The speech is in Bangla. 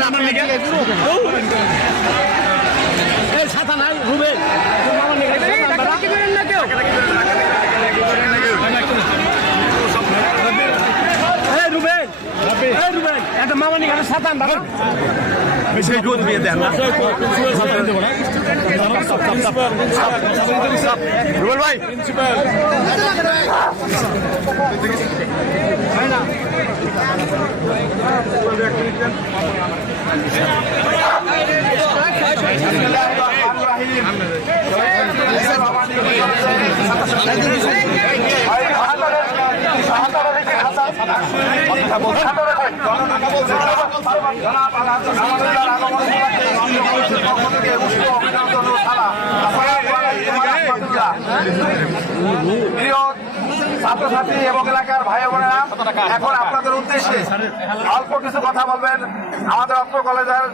না আপনার লিগে এই ছাতা নাই রুবে মামানি ঘাটে সাতান দাদা সেই দুধ দিয়ে দেন রুবেল ভাই প্রিন্সিপাল ছাত্রছাত্রী এবং এলাকার ভাই বোনেরা এখন আপনাদের উদ্দেশ্যে অল্প কিছু কথা বলবেন। আমাদের অত্র কলেজের